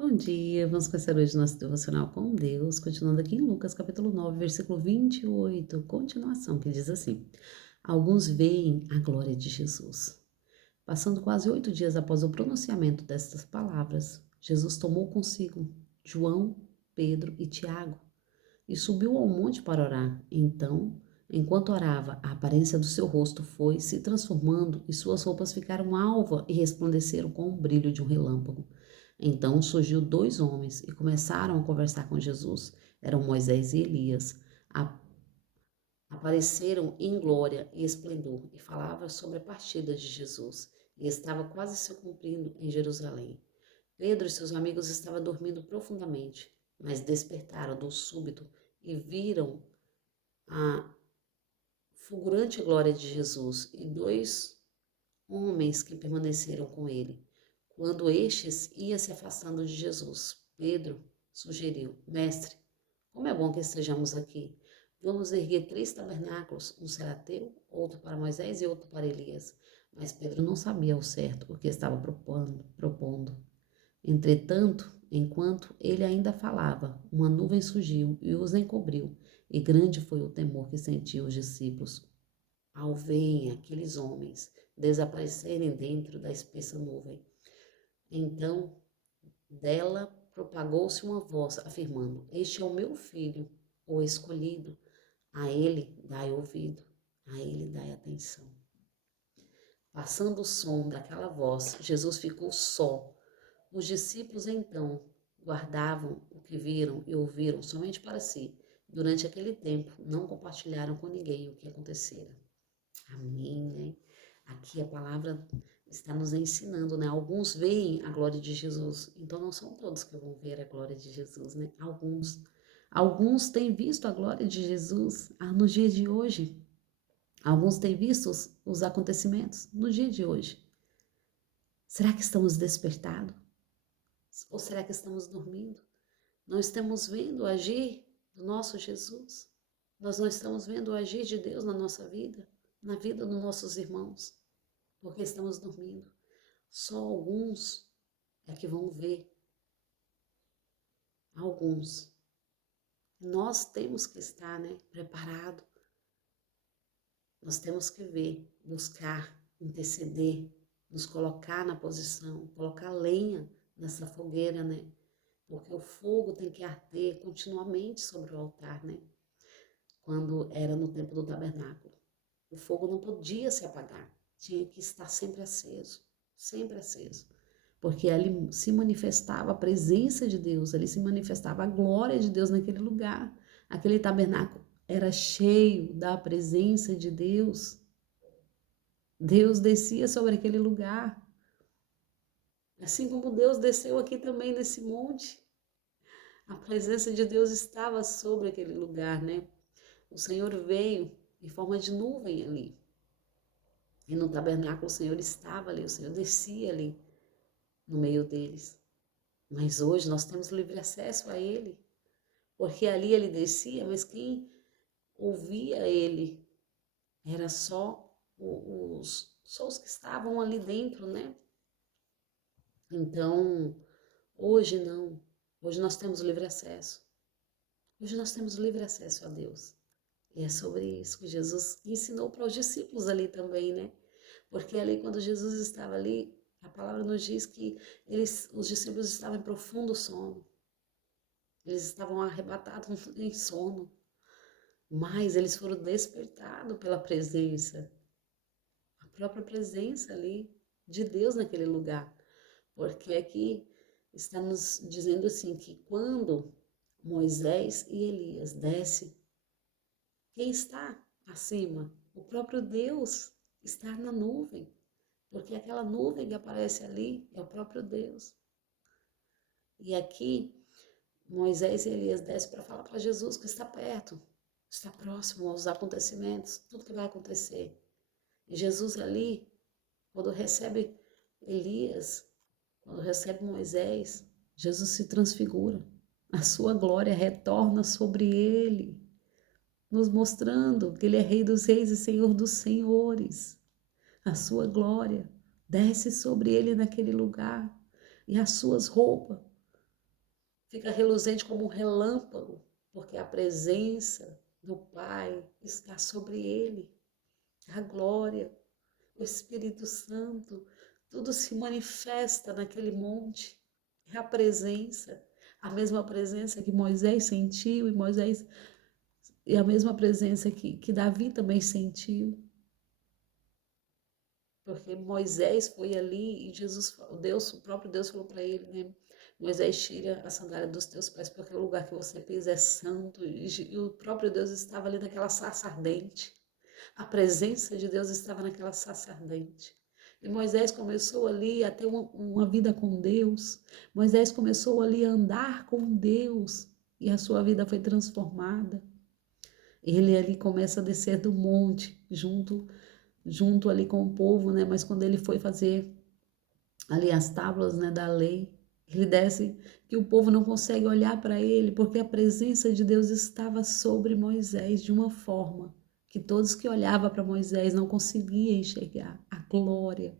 Bom dia, vamos começar hoje nosso devocional com Deus, continuando aqui em Lucas capítulo 9, versículo 28, continuação, que diz assim: Alguns veem a glória de Jesus. Passando quase 8 dias após o pronunciamento destas palavras, Jesus tomou consigo João, Pedro e Tiago e subiu ao monte para orar. Então, enquanto orava, a aparência do seu rosto foi se transformando e suas roupas ficaram alva e resplandeceram com o brilho de um relâmpago. Então surgiu 2 homens e começaram a conversar com Jesus. Eram Moisés e Elias. Apareceram em glória e esplendor e falava sobre a partida de Jesus. E estava quase se cumprindo em Jerusalém. Pedro e seus amigos estavam dormindo profundamente, mas despertaram do súbito e viram a fulgurante glória de Jesus e 2 homens que permaneceram com ele. Quando estes ia se afastando de Jesus, Pedro sugeriu: Mestre, como é bom que estejamos aqui. Vamos erguer 3 tabernáculos, um será teu, outro para Moisés e outro para Elias. Mas Pedro não sabia ao certo o que estava propondo. Entretanto, enquanto ele ainda falava, uma nuvem surgiu e os encobriu, e grande foi o temor que sentiam os discípulos ao verem aqueles homens desaparecerem dentro da espessa nuvem. Então, dela propagou-se uma voz, afirmando: Este é o meu filho, o escolhido. A ele dai ouvido, a ele dai atenção. Passando o som daquela voz, Jesus ficou só. Os discípulos então guardavam o que viram e ouviram somente para si. Durante aquele tempo, não compartilharam com ninguém o que acontecera. Amém, né? Aqui a palavra está nos ensinando, né? Alguns veem a glória de Jesus, então não são todos que vão ver a glória de Jesus, né? Alguns têm visto a glória de Jesus nos dias de hoje. Alguns têm visto os acontecimentos no dia de hoje. Será que estamos despertados? Ou será que estamos dormindo? Não estamos vendo o agir do nosso Jesus? Nós não estamos vendo o agir de Deus na nossa vida, na vida dos nossos irmãos, porque estamos dormindo. Só alguns é que vão ver. Alguns. Nós temos que estar, né, preparado. Nós temos que ver, buscar, interceder, nos colocar na posição, colocar lenha nessa fogueira, né? Porque o fogo tem que arder continuamente sobre o altar, né? Quando era no tempo do tabernáculo. O fogo não podia se apagar, tinha que estar sempre aceso, porque ali se manifestava a presença de Deus, ali se manifestava a glória de Deus naquele lugar. Aquele tabernáculo era cheio da presença de Deus. Deus descia sobre aquele lugar, assim como Deus desceu aqui também nesse monte. A presença de Deus estava sobre aquele lugar, né? O Senhor veio em forma de nuvem ali. E no tabernáculo o Senhor estava ali, o Senhor descia ali no meio deles. Mas hoje nós temos livre acesso a Ele, porque ali ele descia, mas quem ouvia Ele era só os que estavam ali dentro, né? Então, hoje não. Hoje nós temos livre acesso. Hoje nós temos livre acesso a Deus. E é sobre isso que Jesus ensinou para os discípulos ali também, né? Porque ali, quando Jesus estava ali, a palavra nos diz que os discípulos estavam em profundo sono. Eles estavam arrebatados em sono. Mas eles foram despertados pela presença, a própria presença ali de Deus naquele lugar. Porque aqui está nos dizendo assim que quando Moisés e Elias descem, quem está acima? O próprio Deus está na nuvem. Porque aquela nuvem que aparece ali é o próprio Deus. E aqui Moisés e Elias descem para falar para Jesus que está perto, está próximo aos acontecimentos, tudo que vai acontecer. E Jesus ali, quando recebe Elias, quando recebe Moisés, Jesus se transfigura. A sua glória retorna sobre ele, nos mostrando que ele é Rei dos Reis e Senhor dos Senhores. A sua glória desce sobre ele naquele lugar e as suas roupas fica reluzente como um relâmpago, porque a presença do Pai está sobre ele. A glória, o Espírito Santo, tudo se manifesta naquele monte. É a mesma presença que Moisés sentiu e a mesma presença que Davi também sentiu. Porque Moisés foi ali e o próprio Deus falou para ele, né? Moisés, tira a sandália dos teus pés, porque o lugar que você pisa é santo. E o próprio Deus estava ali naquela sarça ardente. A presença de Deus estava naquela sarça ardente. E Moisés começou ali a ter uma vida com Deus. Moisés começou ali a andar com Deus. E a sua vida foi transformada. Ele ali começa a descer do monte, junto ali com o povo, né? Mas quando ele foi fazer ali as tábuas, né, da lei, ele desce que o povo não consegue olhar para ele, porque a presença de Deus estava sobre Moisés de uma forma que todos que olhavam para Moisés não conseguiam enxergar a glória.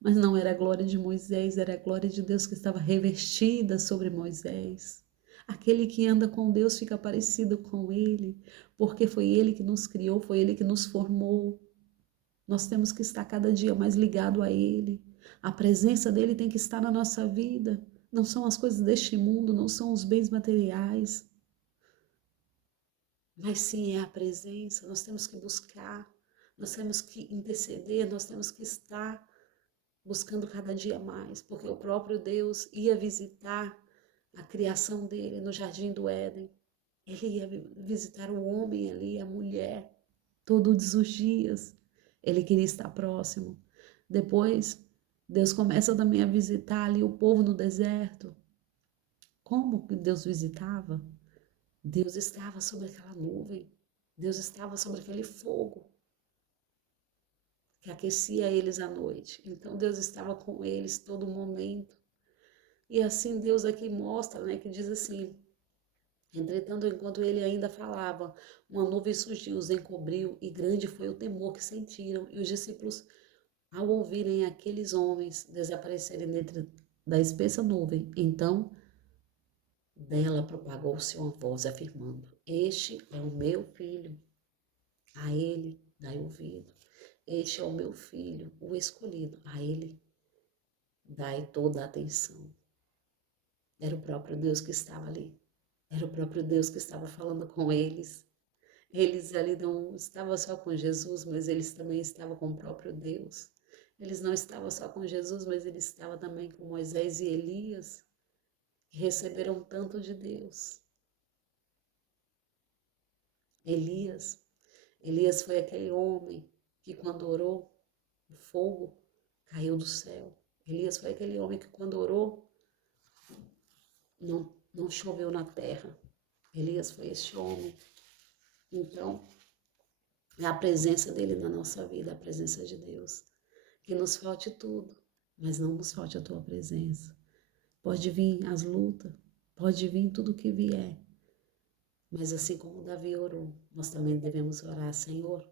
Mas não era a glória de Moisés, era a glória de Deus que estava revestida sobre Moisés. Aquele que anda com Deus fica parecido com ele, porque foi ele que nos criou, foi ele que nos formou. Nós temos que estar cada dia mais ligado a ele. A presença dele tem que estar na nossa vida. Não são as coisas deste mundo, não são os bens materiais, mas sim é a presença. Nós temos que buscar, nós temos que interceder, nós temos que estar buscando cada dia mais, porque o próprio Deus ia visitar a criação dele no jardim do Éden. Ele ia visitar o homem ali, a mulher, todos os dias. Ele queria estar próximo. Depois, Deus começa também a visitar ali o povo no deserto. Como que Deus visitava? Deus estava sobre aquela nuvem. Deus estava sobre aquele fogo que aquecia eles à noite. Então Deus estava com eles todo momento. E assim Deus aqui mostra, né, que diz assim: entretanto, enquanto ele ainda falava, uma nuvem surgiu, os encobriu, e grande foi o temor que sentiram. E os discípulos, ao ouvirem aqueles homens desaparecerem dentro da espessa nuvem, então dela propagou-se uma voz afirmando: Este é o meu filho, a ele dai ouvido. Este é o meu filho, o escolhido, a ele dai toda a atenção. Era o próprio Deus que estava ali. Era o próprio Deus que estava falando com eles. Eles ali não estavam só com Jesus, mas eles também estavam com o próprio Deus. Eles não estavam só com Jesus, mas eles estavam também com Moisés e Elias, que receberam tanto de Deus. Elias foi aquele homem que quando orou, o fogo caiu do céu. Elias foi aquele homem que quando orou, não choveu na terra. Elias foi esse homem. Então, é a presença dele na nossa vida, a presença de Deus. Que nos falte tudo, mas não nos falte a tua presença. Pode vir as lutas, pode vir tudo o que vier. Mas assim como Davi orou, nós também devemos orar: Senhor,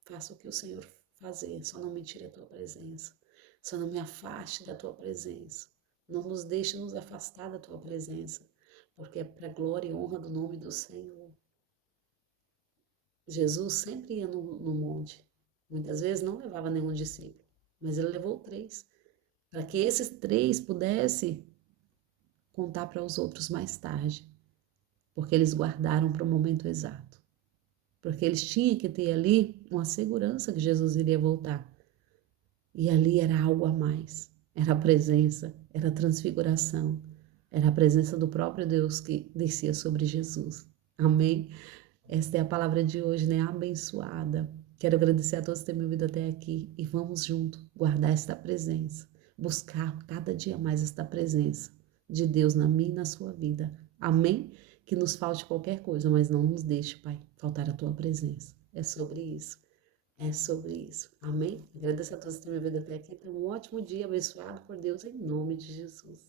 faça o que o Senhor fazer, só não me tire a tua presença. Só não me afaste da tua presença. Não nos deixe nos afastar da tua presença, porque é para a glória e honra do nome do Senhor. Jesus sempre ia no monte. Muitas vezes não levava nenhum discípulo, mas ele levou 3, para que esses 3 pudessem contar para os outros mais tarde, porque eles guardaram para o momento exato. Porque eles tinham que ter ali uma segurança que Jesus iria voltar. E ali era algo a mais. Era a presença, era a transfiguração, era a presença do próprio Deus que descia sobre Jesus. Amém? Esta é a palavra de hoje, né? Abençoada. Quero agradecer a todos que têm me ouvido até aqui e vamos junto guardar esta presença, buscar cada dia mais esta presença de Deus na minha e na sua vida. Amém? Que nos falte qualquer coisa, mas não nos deixe, Pai, faltar a tua presença. É sobre isso. É sobre isso. Amém? Agradeço a todos que têm me ouvido até aqui. Tenham um ótimo dia abençoado por Deus em nome de Jesus.